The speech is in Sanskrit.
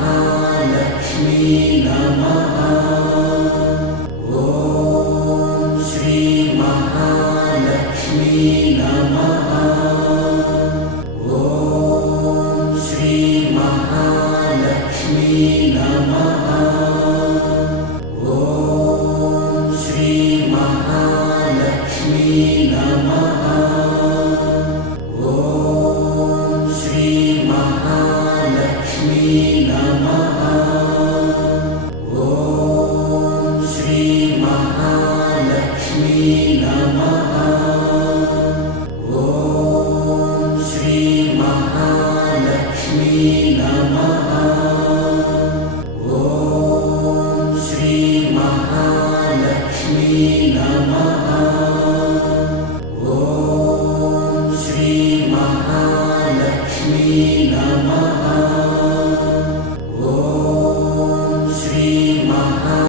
महालक्ष्मी नमः। ॐ श्री महालक्ष्मी नमः। ॐ श्री महालक्ष्मी नमः। ॐ श्री महालक्ष्मी नमः। ॐ श्री महालक्ष्मी नमः। ॐ श्री महालक्ष्मी नमः। ॐ श्री महालक्ष्मी नमः। ॐ श्री महालक्ष्मी नमः। ॐ श्री महालक्ष्मी नमः।